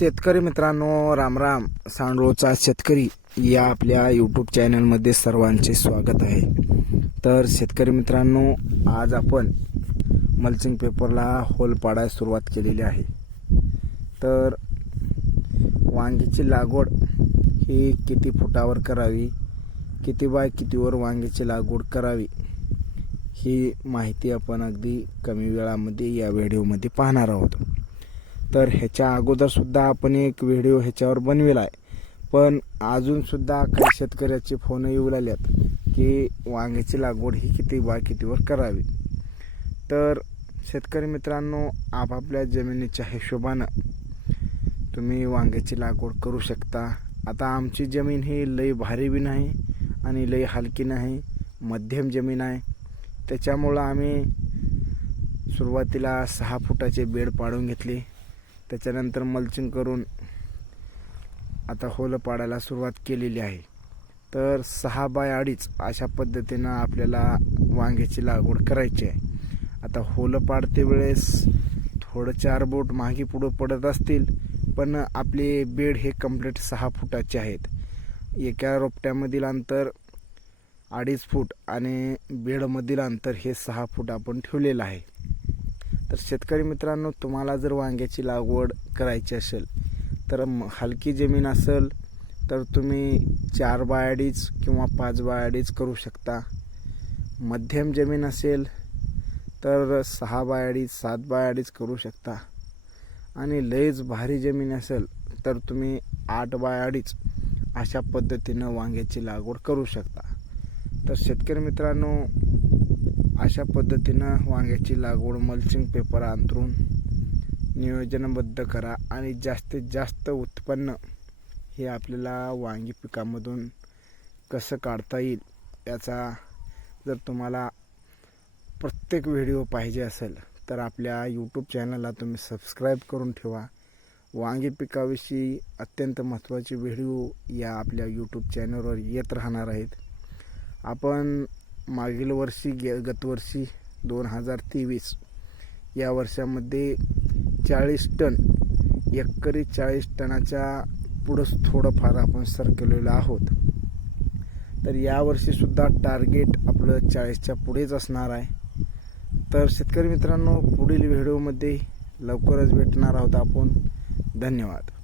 शेतकरी मित्रांनो रामराम सांडोळचा शेतकरी या आपल्या यूट्यूब चॅनलमध्ये सर्वांचे स्वागत आहे. तर शेतकरी मित्रांनो आज आपण मल्चिंग पेपरला होल पाडायला सुरुवात केलेली आहे. तर वांगीची लागवड ही किती फुटावर करावी? किती बाय कितीवर वांगीची लागवड करावी? ही माहिती आपण अगदी कमी वेळामध्ये या व्हिडिओमध्ये पाहणार आहोत. तर ह्याच्या अगोदरसुद्धा आपण एक व्हिडिओ ह्याच्यावर बनविला आहे. पण अजूनसुद्धा काही शेतकऱ्याचे फोन येऊ लागल्यात की वांग्याची लागवड ही किती बाय कितीवर करावी. तर शेतकरी मित्रांनो आपापल्या जमिनीच्या हिशोबानं तुम्ही वांग्याची लागवड करू शकता. आता आमची जमीन ही लई भारी बी नाही आणि लई हलकी नाही मध्यम जमीन आहे. त्याच्यामुळं आम्ही सुरुवातीला सहा फुटाचे बेड पाडून घेतले. त्याच्यानंतर मल्चिंग करून आता होलं पाडायला सुरुवात केलेली आहे. तर सहा बाय अडीच अशा पद्धतीनं आपल्याला वांग्याची लागवड करायची आहे. आता होलं पाडते वेळेस थोडं चार बोट मागे पुढं पडत असतील पण आपले बेड हे कंप्लीट सहा फुटाचे आहेत. एका रोपट्यामधील अंतर अडीच फूट आणि बेडमधील अंतर हे सहा फूट आपण ठेवलेलं आहे. तर शेतकरी मित्रांनो तुम्हाला जर वांग्याची लागवड करायची असेल तर म- हलकी जमीन असेल तर तुम्ही चार बाय अडीच किंवा पाच बाय अडीच करू शकता. मध्यम जमीन असेल तर सहा बाय अडीच सात बाय अडीच करू शकता. आणि लयच भारी जमीन असेल तर तुम्ही आठ बाय अडीच अशा पद्धतीनं वांग्याची लागवड करू शकता. तर शेतकरी मित्रांनो अशा पद्धतीनं वांग्याची लागवड मल्चिंग पेपर अंतरून नियोजनबद्ध करा आणि जास्तीत जास्त उत्पन्न हे आपल्याला वांगी पिकामधून कसं काढता येईल याचा जर तुम्हाला प्रत्येक व्हिडिओ पाहिजे असेल तर आपल्या यूट्यूब चॅनलला तुम्ही सबस्क्राईब करून ठेवा. वांगी पिकाविषयी अत्यंत महत्त्वाचे व्हिडिओ या आपल्या यूट्यूब चॅनलवर येत राहणार आहेत. आपण मागील वर्षी गे गतवर्षी दोन हजार तेवीस. या वर्षामध्ये चाळीस टन एकरी चाळीस टनाच्या पुढंच थोडंफार आपण सरकलेलो आहोत. तर यावर्षीसुद्धा टार्गेट आपलं चाळीसच्या पुढेच असणार आहे. तर शेतकरी मित्रांनो पुढील व्हिडिओमध्ये लवकरच भेटणार आहोत आपण. धन्यवाद.